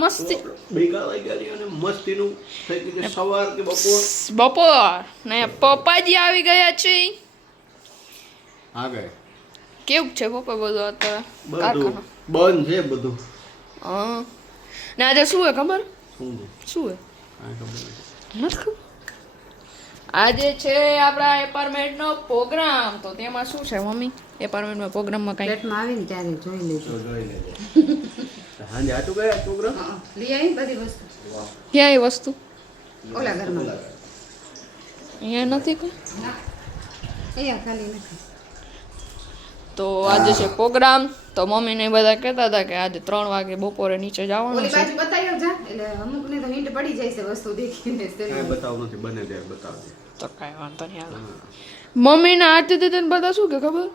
મસ્તી ભેગા લઈ ગયા અને મસ્તીનું થઈ ગયું કે સવાર કે બપોર ને પપ્પાજી આવી ગયા છે આગળ કેવું છે પપ્પા બધું અત્યારે બધું બંધ છે બધું હા ને આજે શું હે ખબર શું શું હે કાંઈ ખબર નથી. નથી ખબર આજે છે આપણા એપાર્ટમેન્ટનો પ્રોગ્રામ તો તેમાં શું છે મમ્મી એપાર્ટમેન્ટમાં પ્રોગ્રામમાં કઈ ફ્લેટમાં આવીને ત્યારે જોઈ લેજો તો જોઈ લેજે હાંજે આટું ગયા પ્રોગ્રામ લઈ આવી બધી વસ્તુ ક્યાં એ વસ્તુ ઓલા ઘરમાં અહીંયા નથી કોઈ ના અહીંયા ખાલી નથી તો આજે છે પ્રોગ્રામ તો મમ્મી ને બધા કહેતા હતા કે આજે 3 વાગે બપોરે નીચે જવાનું ઓલી છે બાજુ બતાવ્યો જા એટલે અમુકને તો હિન્ટ પડી જાય છે વસ્તુ દેખીને કાંઈ બતાવું નથી બને ત્યારે બતાવજે તો કાંઈ વાંધો નહીં આવે મમ્મીને આરતી દીદીને બધા શું કે ખબર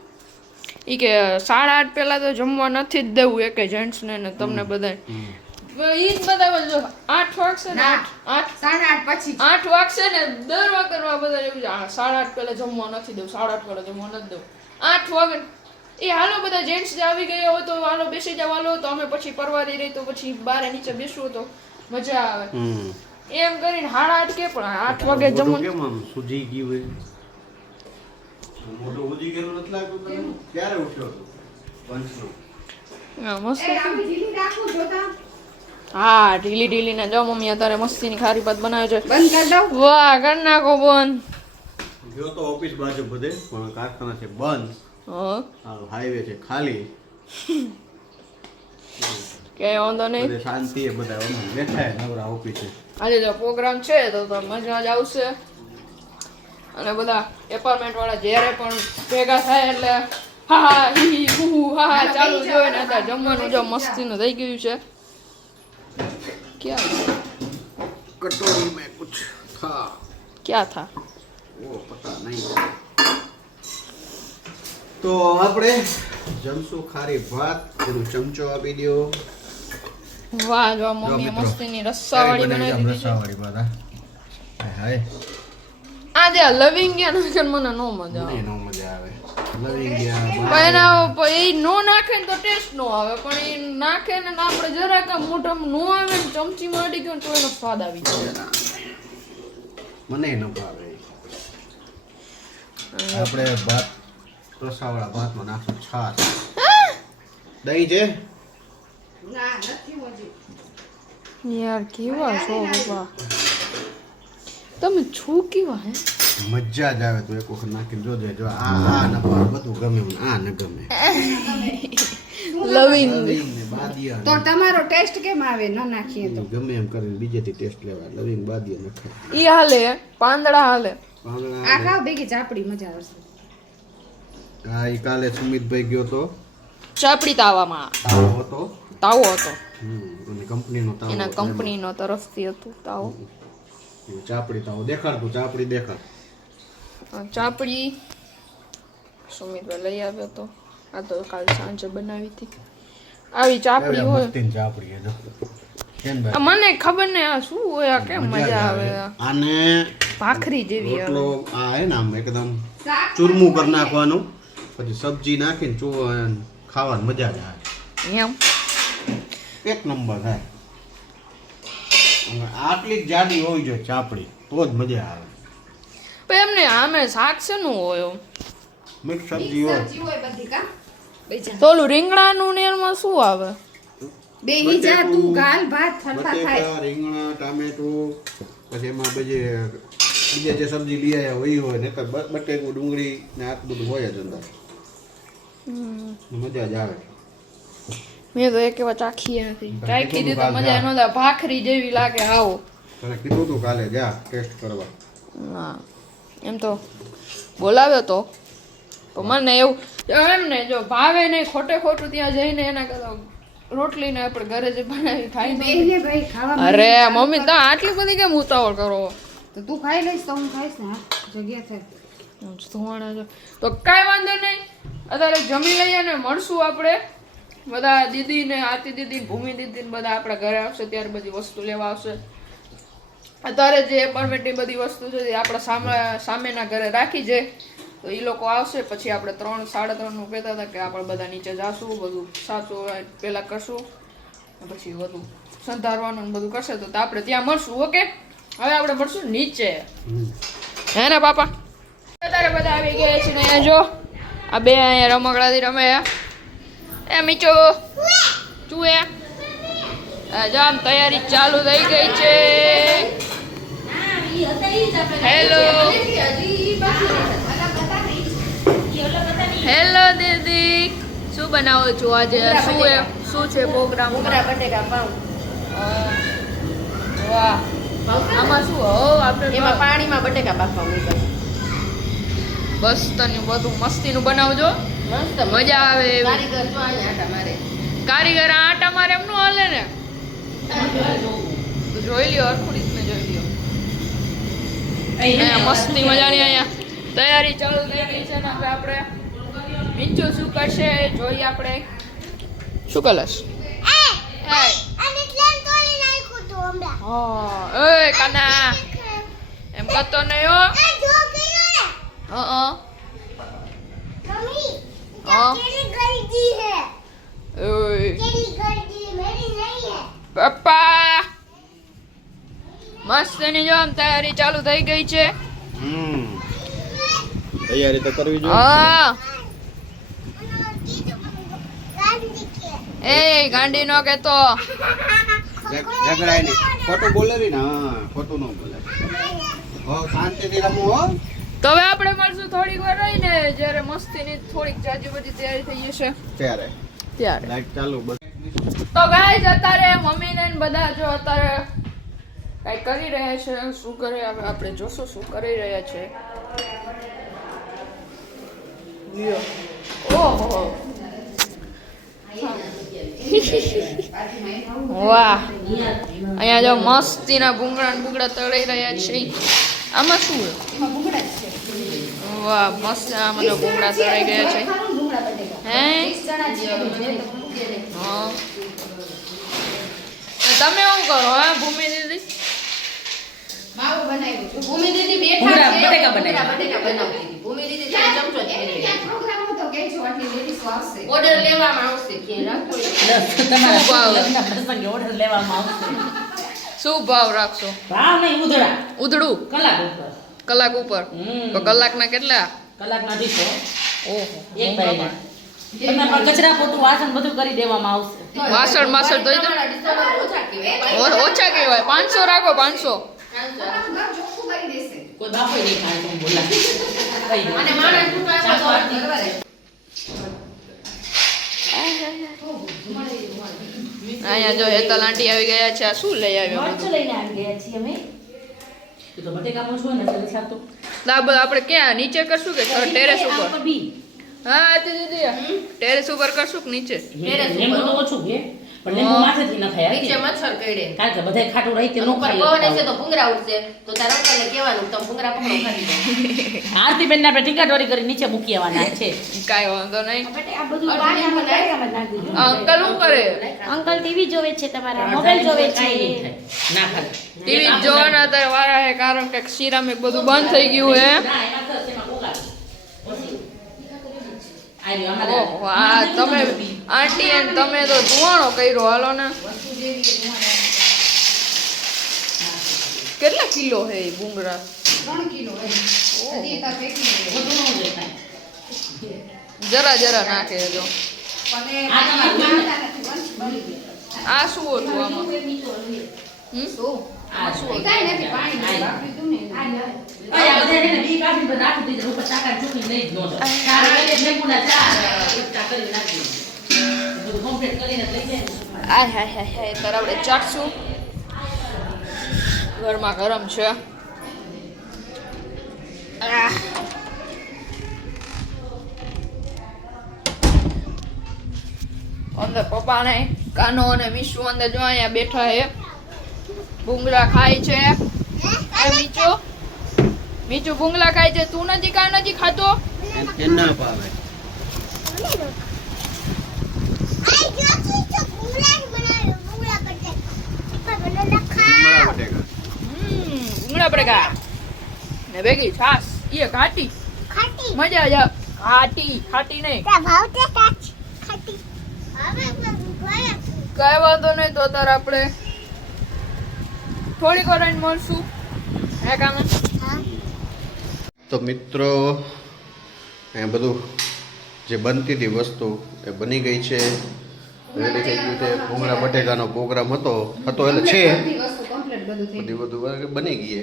એ કે 8:30 પહેલા તો જમવા નથી જ દેવું એકે જેન્ટ્સને ને તમને બધા ઈ જ બધા જો 8 વાગશે ને 8 8:30 પછી 8 વાગશે ને દર વાર કરવા બધા એવું છે 8:30 પહેલા જમવા નથી દેવું 8:30 પહેલા જમવા નથી દેવું 8 વાગે એ હાલો બધા જેન્ટ્સ જે આવી ગયા હોય તો હાલો બેસી જાવ હાલો તો અમે પછી પરવારી રહી તો પછી બહાર નીચે બેસવું તો મજા આવે એમ કરીને 8:30 કે પણ 8 વાગે જમવાનું કેમ આમ સુજી ગયું હોય મોટો ઉજી ગયેલો નથી લાગતું તને ક્યારે ઉઠ્યો હતો પંચનો હા મસ્ત એ આવી ઢીલી રાખું જોતા હા ઢીલી ને જો મમ્મી અત્યારે મસ્તીની ખારી ભાત બનાવે છે બંધ કરી દઉં વાહ કર નાખો બંધ ગયો તો ઓફિસ બાજુ બધે પણ કારખાના છે બંધ હા હાઈવે છે ખાલી કે વાંધો નહીં બધે શાંતિ બધા અમે બેઠા નવરા ઓફિસે આજે જો પ્રોગ્રામ છે તો મજા જ આવશે અને બધા એપાર્ટમેન્ટ વાળા જ્યારે પણ ભેગા થાય એટલે હા હા હી હુ હા ચાલુ જોઈને અત્યારે જમવાનું જો મસ્તીનું થઈ ગયું છે ક્યાં કટોરી મેં કુછ થા ક્યાં થા ઓ પતા નહીં તો આપણે જમશું ખારી ભાત એનો ચમચો આપી દો વાહ જો મમ્મી મસ્તીની રસ્સાવાળી બનાવી દીધી છે રસ્સાવાળી ભાત હાય આજે લવિંગ ગયા નાખે મને નો મજા આવે મને નો મજા આવે લવિંગ ગયા પણ એના એ નો નાખે ને તો ટેસ્ટ નો આવે પણ એ નાખે ને આપણે જરાક આમ મોઢામાં નો આવે ને ચમચીમાં અડી ગયો ને તો એનો સ્વાદ આવી જાય મને ન ભાવે આપણે ભાત રસાવાળા ભાતમાં નાખશું છાશ દહીં છે ના નથી હજી યાર કેવા છો બાબા તમે છો કેવા હે મજા જ આવે તો એક વખત નાખીને જોજે જો આ ન ભાવે બધું ગમે મને આ ન ગમે લવિંગ લવિંગ ને બાદિયા તો તમારો ટેસ્ટ કેમ આવે ન નાખીએ તો ગમે એમ કરીને બીજેથી ટેસ્ટ લેવા લવિંગ બાદિયા નખાય ઈ હાલે પાંદડા હાલે આ ખાવ ભેગી ચાપડી મજા આવશે હા ઈ કાલે સુમિતભાઈ ગયો તો ચાપડી તાવામાં તાવો હતો તાવો હતો અને કંપનીનો તાવો એના હતો. કંપનીનો તરફથી હતું તાવો ચાપડી તાવો દેખાડતું ચાપડી દેખાડ ચાપડી સુમિતભાઈ લઈ આવ્યો તો આ તો કાલ સાંજે બનાવી હતી આવી ચાપડી હોય મસ્તીની ચાપડી છે જો કેમ આ મને ખબર ને આ શું હોય આ કેમ મજા આવે આ આને ભાખરી જેવી આવે રોટલો આ હે ને આમ એકદમ ચૂરમું કરી નાખવાનું પછી સબ્જી નાખીને ખાવાની મજા જ આવે એમ એક નંબર થાય અને આટલી જ જાડી હોવી જોઈએ ચાપડી તો જ મજા આવે પણ એમને આમે શાક છે નું હોય મિક્સ સબ્જી હોય સબ્જી હોય બધી કા બેજા તો ઓલું રીંગણાનું ને એમાં શું આવે બે હી જા તું ગાલ ભાત ઠરતા થાય બટેકા રીંગણા ટામેટું પછી એમાં બીજે જે સબ્જી લઈ આવ્યા હોય હોય ને બટેકું ડુંગળી ને આ બધું હોય જ અંદર મજા જ આવે મેં તો એક વાર ચાખી નથી ચાખી દીધી તો મજા ન આવે ભાખરી જેવી લાગે આવો તને કીધું તું કાલે જા ટેસ્ટ કરવા ના એમ તો બોલાવ્યો તો પણ મને એવું એમ ને જો ભાવે નહીં ખોટે ખોટું ત્યાં જઈને એના કરતા રોટલી ને આપણે ઘરે જે બનાવી ખાઈ દઈએ. બેને ભાઈ ખાવા અરે મમ્મી તો આટલી બધી કેમ ઉતાવળ કરો તો તું ખાઈ લઈશ તો હું ખાઈશ ને હા જગ્યા છે ધોવાણા જો તો કાંઈ વાંધો નહીં અત્યારે જમી લઈએ ને મળશું આપણે બધા દીદી ને આરતી દીદી ને ભૂમિ દીદી ને બધા આપણા ઘરે આવશે ત્યારે બધી વસ્તુ લેવા આવશે અત્યારે જે એપાર્ટમેન્ટની બધી વસ્તુ છે એ આપણા સામેના ઘરે રાખી છે તો એ લોકો આવશે પછી આપણે 3 સાડા 3 નું કહેતા હતા કે આપણે બધા નીચે જાશું બધું સાચું પહેલા કરશું પછી બધું સંધારવાનું ને બધું કરશે તો આપણે ત્યાં મળશું. ઓકે, હવે આપણે મળશું નીચે. હે ને પાપા? અત્યારે બધા આવી ગયા છે ને અહીંયા જો આ બે અહીંયા રમકડાથી રમે. એ મીચો તું એ જો આમ તૈયારી ચાલુ થઈ ગઈ છે. હેલો હેલો દીદી, શું બનાવો છો આજે? શું છે પ્રોગ્રામ? બટેકા પાઉં. વાહ, આમાં શું હો આપણે એમાં પાણીમાં બટેકા બાફવા મૂક્યા. બસ તને બધું મસ્તીનું બનાવજો, મસ્ત મજા આવે એવી. કારીગર જો અહીંયા આટા મારે. કારીગર આ આટા મારે એમ નો હાલે ને. તો જોઈ લ્યો, હરખું રીતને જોઈ લ્યો. અહીંયા મસ્તી મજાની અહીંયા તૈયારી ચાલુ થઈ ગઈ છે ને હવે આપણે મીચું શું કરશે એ જોઈએ. આપણે શું કલશ? હા, એ કાના એમ કરતો નહીં હો. પપ્પા મસ્ત ની જો આમ તૈયારી ચાલુ થઈ ગઈ છે. તૈયારી તો કરવી જોઈએ. હા, એ ગાંડી નો કેતો. ઝઘડાય નહીં, ખોટું બોલે ને. હા, ખોટું ન બોલે. હો, શાંતિથી રમો હો. તો હવે આપણે મળશું થોડીક વાર રહીને, જ્યારે મસ્તીની થોડીક જાજી બધી તૈયારી થઈ જશે ત્યારે ત્યારે. લાઈટ ચાલુ બસ. તો ગાઈઝ અત્યારે મમ્મી ને બધા જો અત્યારે કઈ કરી રહ્યા છે. શું કરે હવે આપણે જોશું શું કરી રહ્યા છે. લ્યો. ઓહો વાહ, અહીંયા જો મસ્તીના ભૂંગળા ને બુગડા તળી રહ્યા છે. આમાં શું છે? વાહ મસ્ત, આમાં જો ભૂંગળા તળાઈ ગયા છે. હે હા, તમે શું કરો? હા ભૂમિ દીદી માવું બનાવ્યું છે. ભૂમિ દીદી બેઠા છે. બટેકા બનાવતી હતી. ભૂમિ દીદી ત્યાં ચમચો જ ફેરવે. પ્રોગ્રામ હતો કે જો આટલી લેડીઝ આવશે. ઓર્ડર લેવામાં આવશે કે રાખો. ઓર્ડર લેવામાં આવશે. શું ભાવ રાખશો? ભાવ નહીં, ઉધડા ઉધડું કલાક ઉપર. કલાક ઉપર? તો કલાકના કેટલા? કલાકના 200. ઓહો, એક ભાઈને તમને પણ કચરા પોતું વાસણ બધું કરી દેવામાં આવશે. વાસણ માસણ ધોઈ દો. ઓછા કહેવાય, 500 રાખો. 500 ચોખ્ખું કરી દેશે. કોઈ બાપો નહીં ખાય તો બોલા કઈ દે. અને માણસ ટૂંકા કરવારે. અહીંયા જો હેતલ આંટી આવી ગયા છે. આ શું લઈ આવ્યો? મરચું લઈને આવી ગયા છીએ અમે. એ તો બટેકામાં શું ને જલ્દી સાતું. આપણે ક્યાં નીચે કરશું કે ટેરેસ ઉપર? ઉપર બી હા દીદી ટેરેસ ઉપર કરશું કે નીચે? લીંબુ તો ઓછું છે પણ લીંબુ માથેથી ન ખાય. નીચે મચ્છર કરડે. કારણ કે બધાય ખાટું રહી તે નો ઉપર પવન હશે તો ભૂંગરા ઉડશે. તો તારા અંકલને કહેવાનું તમે ભૂંગરા પકડો ખાલી દો. આરતી બેન ને આપણે ટીકાટોરી કરી નીચે મૂકી આવવાના છે. કાંઈ વાંધો નહીં. આ બધું પાણીમાં બટેકામાં જ નાખી દો. આ અંકલ શું કરે? અંકલ ટીવી જોવે છે, તમારા મોબાઈલ જોવે છે. ના ખાય ટીવી જોવાના અત્યારે વારા છે કારણ કે સિરામિક બધું બંધ થઈ ગયું હે. ના એમાં તો એમાં કોકા આઈ અમારા ઓહો, આ તમે આંટી અને તમે તો ધુવાણો કર્યો. હાલો ને, કેટલા કિલો હે એ ભૂંગળા? 3 કિલો હે. હજી તાર પેકી લે. બધું ન દેખાય. જરા જરા નાખે જો. અને આ તમારું માનતા નથી, વંશ બળી ગયો. આ શું હતું આમાં? શું? આ શું કાંઈ નથી, પાણી વાપરી દઉં ને. અરે આ બધા એને બી કાઢીને તો નાખી દીધું ઉપર ચાકા ચૂકી લઈ જ ન જાય. ચાર એટલે લેબુના ચાર ઉચા કરી નાખી બધું કમ્પ્લીટ કરીને લઈ જાય. આય હાય હાય હાય, તારે આપણે ચાટશું. ઘરમાં ગરમ છે. આહ. અંદર પપ્પા ને કાનો અને મીશુ અંદર જો અહીંયા બેઠા હે, ભૂંગળા ખાય છે. એ મીચુ ભૂંગળા ખાય છે. તું નથી ખાતો? એ ના પાવે. ભૂંગળા બટેકા ને ભેગી છાસ. એ ઘાટી મજા જ. ખાટી નહીં. કાંઈ વાંધો નહીં. તો અત્યારે આપણે થોડીક વાર રહીને મળશું. હે કામે તો મિત્રો એ બધું જે બનતી હતી વસ્તુ એ બની ગઈ છે, રેડી થઈ ગયું છે. ભૂંગળા બટેકાનો પ્રોગ્રામ હતો એટલે છે બધી વસ્તુ કમ્પ્લીટ બધું થઈ ગયું. બધું બની ગઈ છે.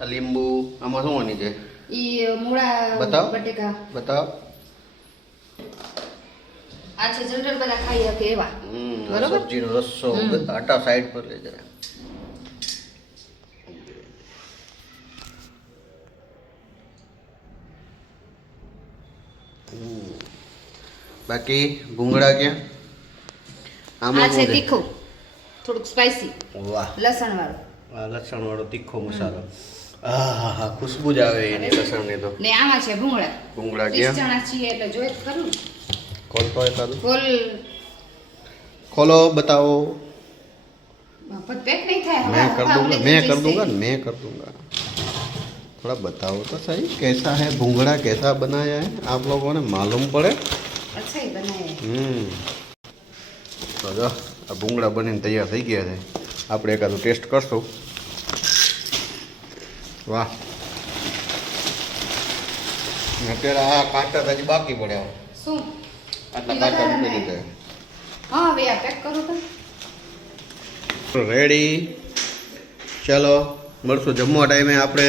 આ લીંબુ આમાં શું બની છે ઈ મૂળા બતાવ. બટેકા બતાવ. આ છે જનરલ બધા ખાઈ શકે એવા. બરોબર. સબ્જીનો રસ્સો આટા સાઈડ પર લઈ જાય. બાકી ભૂંગળા ક્યાં? આ આમાં છે શું છે? તીખું, થોડુંક સ્પાઈસી, વાહ, લસણ વાળું. આ લસણ વાળો તીખો મસાલો. હા, ખુશ્બુ જ આવે એની લસણની તો. ને આમાં છે ભૂંગળા. ભૂંગળા 30 ક્યાં? જણા છીએ એટલે જોઈ જ કરું ને. ખોલતો એકાદું ફૂલ ખોલો, બતાવો. પેક નહીં થાય. मैं कर हवा दूंगा उड़े मैं जैसे। कर दूंगा मैं कर दूंगा थोड़ा बताओ तो सही कैसा है भूंगड़ा, कैसा बनाया है, आप लोगों ने मालूम पड़े. अच्छा ही बनाया है. તો જો આ ભૂંગળા બનીને તૈયાર થઈ ગયા છે. આપણે એકાદું ટેસ્ટ કરશું. વાહ, અત્યારે આ કાંટા તો હજી બાકી પડ્યા. શું આટલા કાંટા મૂકી દીધા. હા હવે આ પેક કરો તો. રેડી, ચાલો મળશું જમવા ટાઈમે આપણે.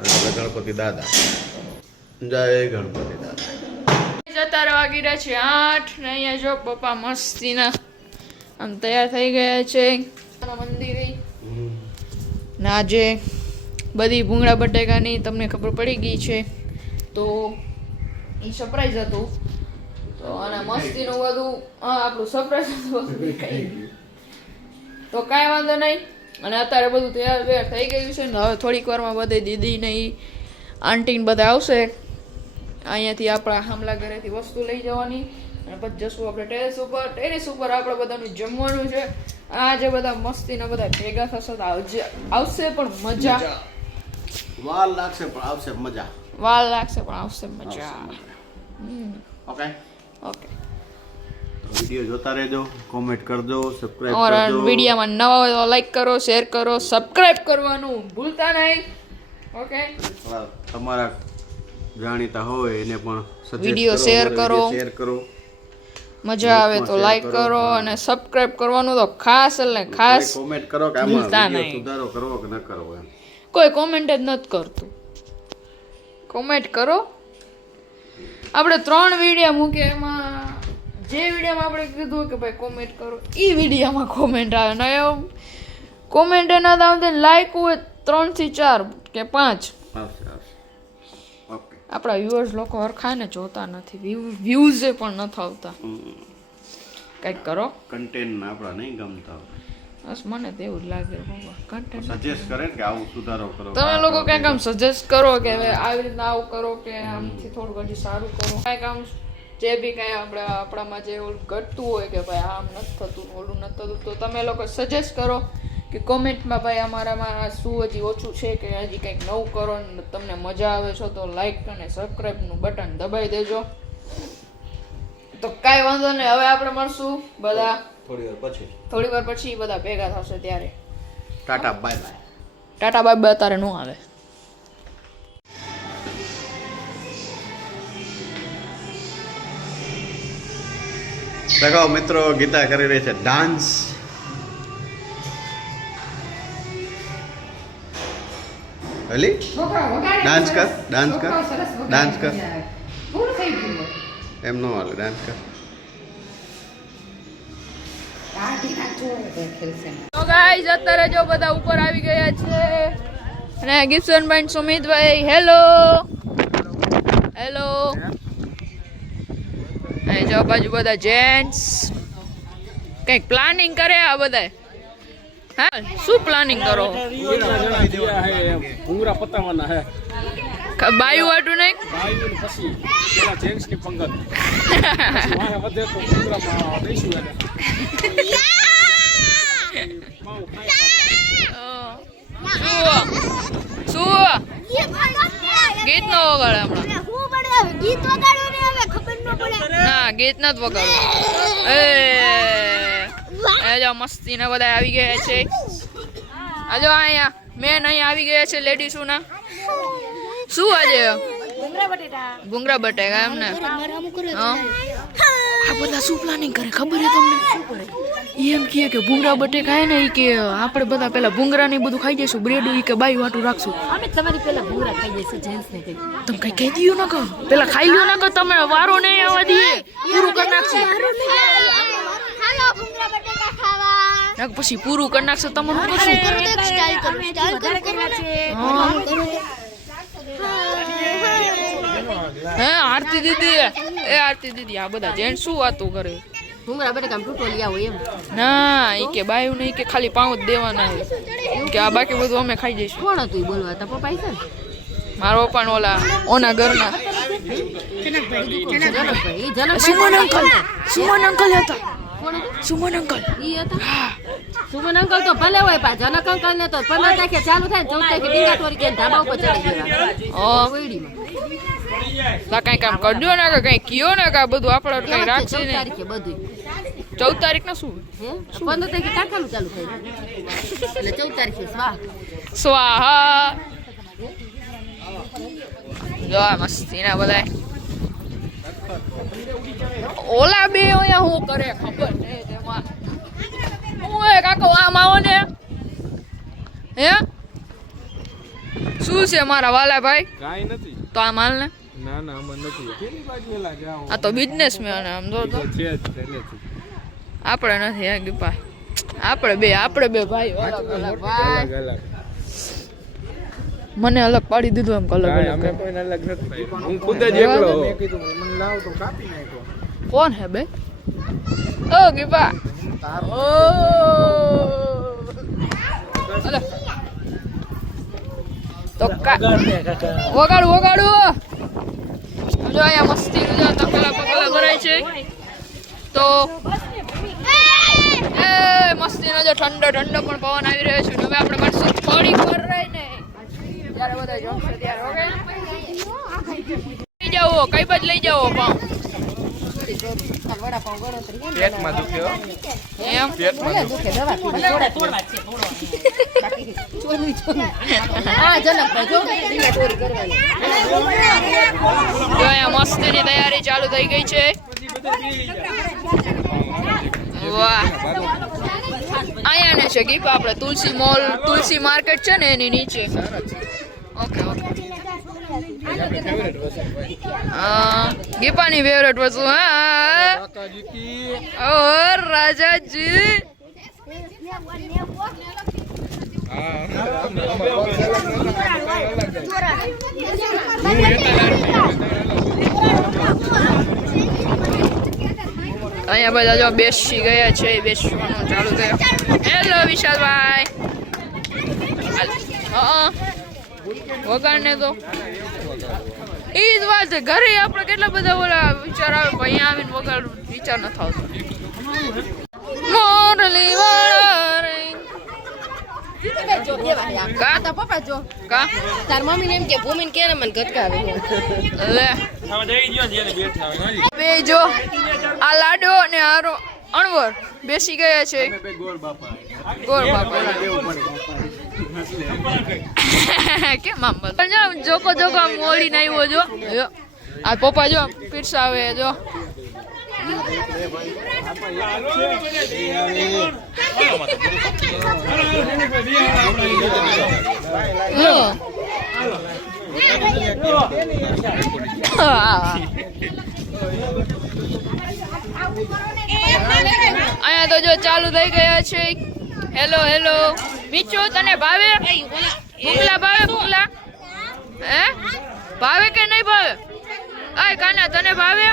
આપણે ગણપતિ દાદા, જય ગણપતિ દાદા. અત્યારે વાગી રહ્યા છે 8 ને અહીંયા જો પપ્પા મસ્તીના આમ તૈયાર થઈ ગયા છે મંદિરે. ને આજે બધી ભૂંગળા બટેકાની તમને ખબર પડી ગઈ છે, તો એ સરપ્રાઈઝ હતું. તો અને મસ્તીનું બધું આપણું સરપ્રાઈઝ હતું. તો કાંઈ વાંધો નહીં. અને અત્યારે બધું તૈયાર થઈ ગયું છે ને હવે થોડીક વારમાં બધે દીદી ને ઈ આંટી ને બધા આવશે. અહીંયાથી આપણા હામલા ઘરેથી વસ્તુ લઈ જવાની અને પછી જશું આપણે ટેરેસ ઉપર. ટેરેસ ઉપર આપણે બધાનું જમવાનું છે. આજે બધા મસ્તીના બધા ભેગા થશે તો આવશે પણ મજા. વાર લાગશે પણ આવશે મજા. વાર લાગશે પણ આવશે મજા. Okay okay. વિડિયો જોતા રહેજો, કોમેન્ટ કરજો, સબસ્ક્રાઇબ और કરજો. વિડીયોમાં નવા હોય તો લાઈક કરો, શેર કરો, સબસ્ક્રાઇબ કરવાનું ભૂલતા નહીં. ઓકે. તમારા જાણીતા હોય એને પણ suggest વિડીયો કરો, શેર અમારો કરો. વિડીયો શેર કરો. મજા આવે તો share લાઈક કરો. કરો અને સબસ્ક્રાઇબ કરવાનું તો ખાસ એટલે ખાસ. કોમેન્ટ કરો કે ભૂલતા આમાં વિડીયો નહીં. સુધારો કરવો કે ન કરવો એમ. કોઈ કોમેન્ટ જ નથી કરતું. કોમેન્ટ કરો. આપણે 3 વિડીયો મૂકે એમાં જે વિડીયોમાં આપણે કીધું કે ભાઈ કોમેન્ટ કરો એ વિડીયોમાં કોમેન્ટ આવે ને કોમેન્ટ એના આવતા લાઈક હોય 3 થી 4 કે 5. આવશે આવશે. ઓકે. આપણા વ્યુઅર્સ લોકો હરખાને જોતા નથી, વ્યૂઝ પણ નથી આવતા. કંઈક કરો. કન્ટેન્ટ આપણા નહીં ગમતા હોય. બસ મને તો એવું જ લાગે કન્ટેન્ટ. સજેસ્ટ કરે ને કે આવું સુધારો કરો. તમે લોકો કંઈક આમ સજેસ્ટ કરો કે હવે આવી રીતના આવું કરો કે આમથી થોડું હજી સારું કરો. કંઈક આમ જે બી કાંઈ આપણામાં જે ઓલું ઘટતું હોય કે ભાઈ આમ નથી થતું ઓલું નથી થતું તો તમે લોકો સજેસ્ટ કરો કે કોમેન્ટમાં ભાઈ અમારામાં શું હજી ઓછું છે કે હજી કંઈક નવું કરો ને તમને મજા આવે છે તો લાઈક અને સબસ્ક્રાઈબનું બટન દબાવી દેજો. તો કાંઈ વાંધો નહીં. હવે આપણે મળશું બધા થોડી વાર પછી બધા ભેગા થશે ત્યારે. Tata bye bye. Tata bye bye અત્યારે ન આવે. દેખાઓ મિત્રો, ગીતા કરી રહી છે ડાન્સ. હલી ડાન્સ કર, ડાન્સ કર, ડાન્સ કર. પૂરું થઈ ગયું હોય. એમ નો હાલે, ડાન્સ કર. કાઢી નાખજો એટલે ખેલશે. તો ગાઈઝ અત્યારે જો બધા ઉપર આવી ગયા છે અને ગિફ્ટનભાઈ સુમિતભાઈ હેલો હેલો. અહીં જો બાજુ બધા જેન્ટ્સ કંઈક પ્લાનિંગ કરે આ બધા. હા શું પ્લાનિંગ કરો? ભૂંગળા પતાવવાના હે બાયું વાટું નહીં બાયું પછી પેલા જેન્ટ્સ ની પંગત પછી વાહે વધે તો ભૂંગળામાં દઈશું એને શું ગીત નો વગાડે હમણાં ગીત વગાડો ને હવે ખબર ન પડે. ના ગીત નથી વગાડવું. એ જો મસ્તી ના બધા આવી ગયા છે. આજો અહીંયા મેન અહીંયા આવી ગયા છે લેડીસોના. શું આજે ભૂંગળા બટેકા એમ ને? હા. આ બધા શું પ્લાનિંગ કરે ખબર છે તમને? એમ કહે કે ભૂંગળા બટેકા હે ને ઈ કે આપણે બધા પેલા ભૂંગળા ને બધું ખાઈ જઈશું, બ્રેડ ઈ કે બાઈ વાટું રાખશું. અમે તમારી પેલા ભૂંગળા ખાઈ જઈશું જેન્ટ્સ ને કઈ. તમે કઈ કહી દીયો ના કહો, પેલા ખાઈ લ્યો ના કહો, તમે વારો નહીં આવવા દઈએ, પૂરું કરી નાખશે. હાલો ભૂંગળા બટેકા ખાવા. નાક પછી પૂરું કરી નાખશે તમારું કશું. કરો તો સ્ટાઈલ કરો છે. હે આરતી દીદી, એ આરતી દીદી આ બધા જેન્ટ્સ શું વાતો કરે? ભૂંગળા બટેકા તૂટો લઈ આવો એમ. ના ઈ કે બાયું નહીં કે ખાલી પાઉં જ દેવાના છે કે આ બાકી બધું અમે ખાઈ જઈશું. કોણ હતું ઈ બોલવા? તા પપ્પા છે ને? મારો પણ ઓના ઘરના જનકભાઈ. ઈ જનકભાઈ સુમન અંકલ, સુમન અંકલ હતા. કોણ હતું? સુમન અંકલ. ઈ હતા. સુમન અંકલ તો ભલે હોય પા જનક અંકલ ને તો 15 તારીખે ચાલુ થાય 14 તારીખે ડીંગાટોરી કે ધાબા ઉપર ચડી ગયા. ઓઈડીમાં લા કઈ કામ કરજો ને કે કઈ કયો ને કે આ બધું આપણે કઈ રાખશે 14 ને. તારીખે બધું 14 તારીખ ના શું? હે 15 તારીખે કાકાનું ચાલુ થાય એટલે 14 તારીખે સ્વાહા. જો આ મસ્તી ના બધા ઓલા બે અહીંયા હું કરે ખબર નહીં તેમાં. હું એ કાકો આમ આવો ને. હે શું છે મારા વાલા ભાઈ? કાંઈ નથી. તો આ માલ ને ના ના આમાં નથી. પેલી બાજુ વેલા જાઓ. આ તો બિઝનેસમેન આમ જો તો છે જ પહેલેથી. આપણે નથી આ ગીપા. આપણે બે ભાઈ અલગ અલગ ભાઈ. અલગ અલગ. મને અલગ પાડી દીધું એમ કલર કાંઈ અલગ. અમે કોઈને અલગ નથી પાડ્યું. હું ખુદ જ એકલો. કોણ હે બે? ઓ ગીપા. ઓ અલે તો વગાડું જો અહીંયા મસ્તી જો તપેલા પપેલા ભરાય છે તો એ મસ્તી નો જો ઠંડો પણ પવન આવી રહ્યો છે. હવે આપણે મળશું થોડી પર રહી ને ત્યારે બધા જમશે ત્યારે. ઓકે લઈ જાઓ, કઈ બાજુ લઈ જાઓ પાઉં? પેટમાં દુખ્યો. એમ પેટમાં દુખ્યો. હા જનકભાઈ જો ડીંગાટોરી કરવાની. જો અહીંયા મસ્તીની તૈયારી ચાલુ થઈ ગઈ છે. વાહ અહીંયા ને છે ગીપ આપણે તુલસી મોલ, તુલસી માર્કેટ છે ને એની નીચે. ઓકે ગીપાની ફેવરેટ વસ્તુ. હા ઓ રાજાજી. અહીંયા બધા જો બેસી ગયા છે, બેસવાનું ચાલુ થયું. હેલો વિશાલભાઈ. હા વગાડને તો એ જ વાત છે. ઘરે આપણે કેટલા બધા ઓલા વિચાર આવે પણ અહીંયા આવીને વગાડવું વિચાર ન થતો. મોરલી વાળા રે જો કેવા કા તા પપ્પા જો કા તાર મમ્મી ને એમ કે ભૂમિને કે ને મને ગટકાવે લે બે જો આ લાડો ને આરો અણવર બેસી ગયા છે. ગોળ બાપા કેમ આમ જોકો આમ ઓળીને આવ્યો જો. આ પપ્પા જો પીરસાવે જો. અહીંયા તો જો ચાલુ થઈ ગયા છે. હેલો મીચુ તને ભાવે ભૂંગળા? ભાવે ભૂંગળા? હે ભાવે કે નહીં ભાવે? આય કાના તને ભાવે?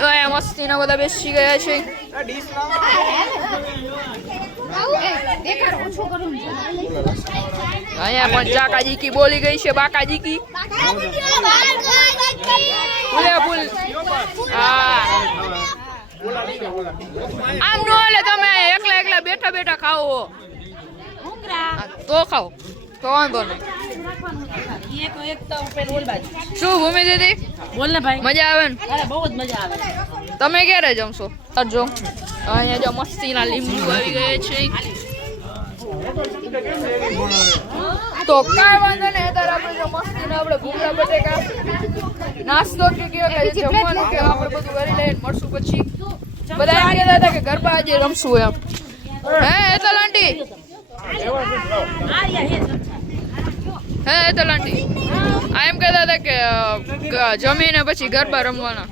અહીંયા મસ્તી ના બધા બેસી ગયા છે. અહીંયા પણ ચાકાજીકી બોલી ગઈ છે. બાકાજીકી આમ નો હાલે. તમે એકલા બેઠા ખાઓ તો ખાઓ. તો વાંધો નહીં. એક તો પેલું ઓલ બાજુ શું ભૂમિ દીદી બોલ ને ભાઈ મજા આવે ને? અરે બહુ જ મજા આવે તમે ક્યારે જમશો? જો અહીંયા જો મસ્તીના લીંબુ આવી ગયા છે. તો કાંઈ વાંધો નહીં. અત્યારે આપણે જો મસ્તીના આપણે ભૂંગળા બટેકા નાસ્તો કે કેવો કે જમવાનું કે આપણે બધું કરી લઈને મળશું પછી. બધા એમ કહેતા હતા કે ગરબા આજે રમશું એમ. હે તો લાંટી હે તો લાંટી આ એમ કહેતા હતા કે જમીને પછી ગરબા રમવાના.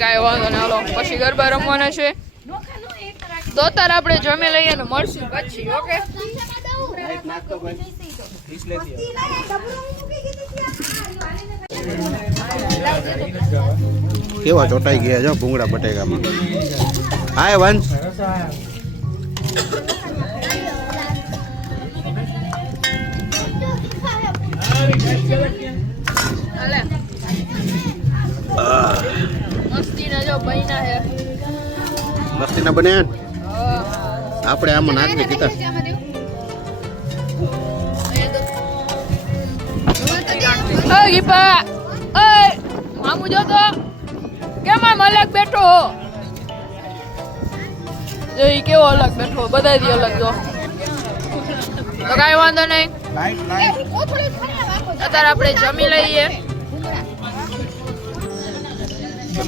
કાંઈ વાંધો નહીં, હાલો પછી ગરબા રમવાના છે. તો અત્યારે આપણે જમી લઈએ ને મળશું પછી. ઓકે કેવા ચોટાઈ ગયા છે ભૂંગળા બટેકામાં. હાય વંશ. મસ્તીના જો બન્યા છે. મસ્તીના બને આપણે આમાં નાખી કીધા. ઓય ગીપા ઓય મામુ જો તો કેમ આમ અલગ બેઠો હો? જો ઈ કેવો અલગ બેઠો, બધાથી અલગ જો. તો કાંઈ વાંધો નહીં, અત્યારે આપણે જમી લઈએ.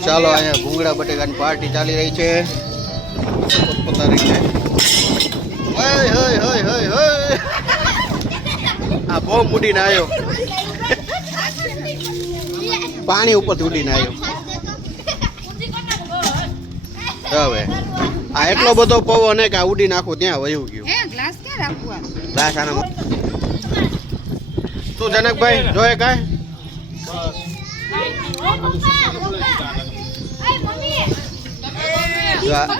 ચાલો અહીંયા ભૂંગળા બટેકાની પાર્ટી ચાલી રહી છે. પોતાની છે. હોય હોય હોય હોય હોય. આ બહુ મૂડીને આવ્યો. પાણી ઉપરથી ઉડીને આવ્યો. હવે આ એટલો બધો પવન કે આ ઉડી નાખું ત્યાં વયું ગયું. ગ્લાસ ક્યાં રાખવું? ગ્લાસ આના શું જનકભાઈ જોઈએ કાંઈ?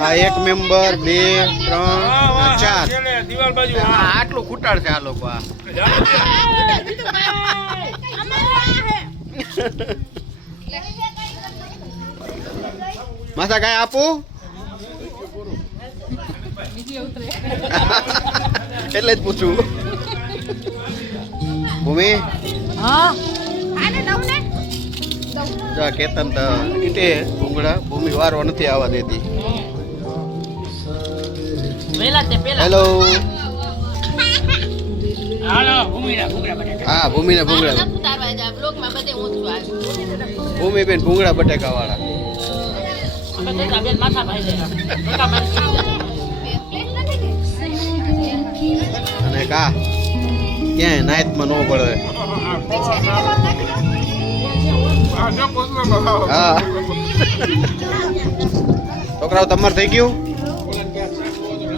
આ એક મેમ્બર 2 3 4 દિવાલ બાજુ આટલું ખૂટાડ છે આ લોકો. આ માથા કાંઈ આપું એટલે જ પૂછું. ભૂમિ કેતન ઈટે ભૂંગળા ભૂમિ વારો નથી આવવા દેતી. હેલો હા ભૂમિ ને ભૂંગળા ભૂમિબેન ભૂંગળા બટેકા વાળા. અને કા ક્યાંય નાયતમાં ન પડે. હા છોકરાઓ તમારે થઈ ગયું?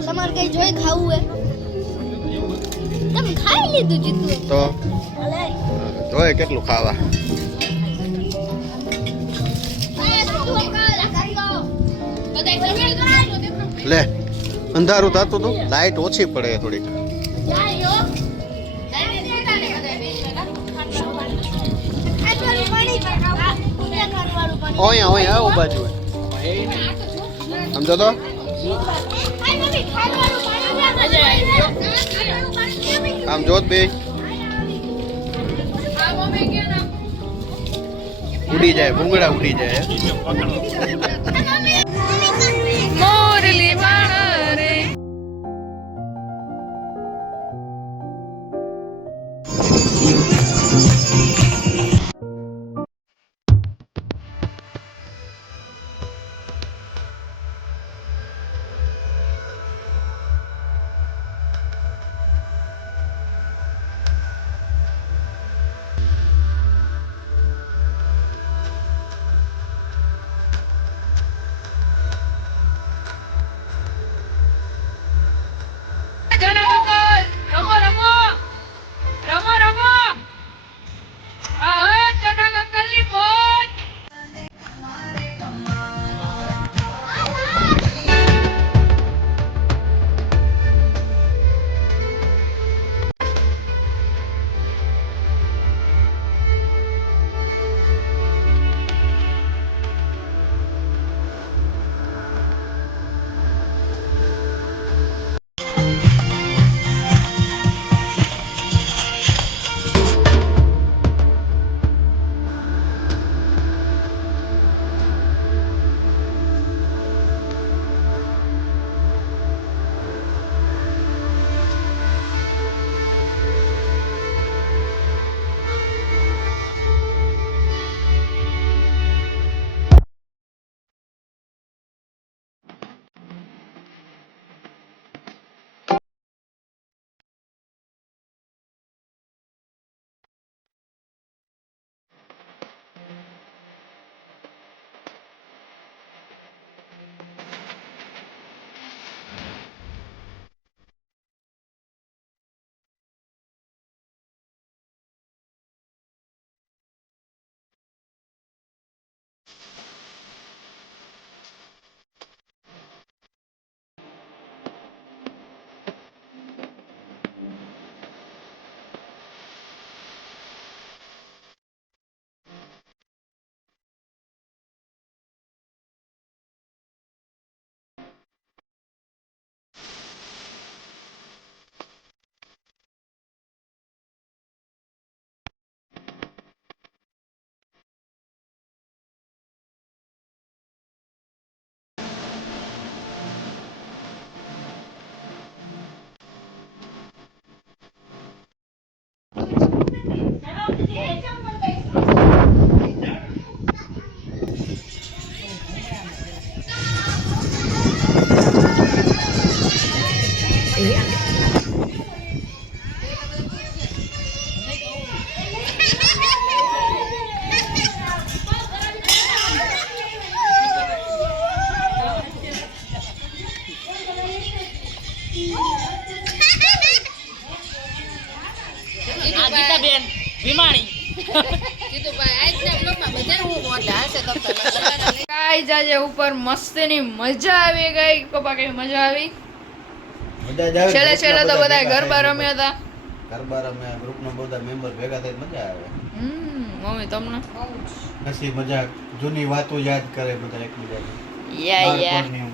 તમારે કઈ જોઈ ખાવું હે? તમે ખાઈ લીધું જીતું તો જોઈએ કેટલું ખાવા. લે અંધારું થતું હતું, લાઈટ ઓછી પડે થોડીક. ઓયા ઓયા આવું બાજુ સમજો તો. આમ જોત બે ઉડી જાય ભૂંગળા ઉડી જાય. મોરલી વાળા રે ગીતાબેન ભીમાણી જીતુભાઈ આજના બ્લોગમાં બધા હું મોટા હશે તમ તમારે ગાઈસ આજે ઉપર મસ્તીની મજા આવી ગઈ પપ્પા કઈ મજા આવી છેલ્લે છેલ્લે તો બધા ગરબા રમ્યા હતા ગરબા રમ્યા ગ્રુપના બધા મેમ્બર ભેગા થઈ મજા આવે મમ્મી તમને હસી મજાક જૂની વાતો યાદ કરે બધા એકબીજાને યા યા બાળપણની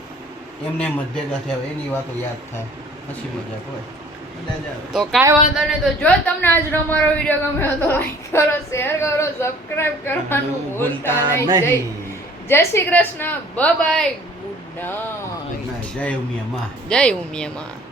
એમને એમ જ ભેગા થયા એની વાતો યાદ થાય હસી મજાક હોય મજા જ આવે તો કાંઈ વાંધો નહીં તો જો તમને આજનો અમારો વિડીયો ગમ્યો તો લાઈક કરો શેર કરો સબસ્ક્રાઇબ કરવાનું ભૂલતા નહીં જય Shri Krishna bye good night જય ઉમિયા માં જય ઉમિયા માં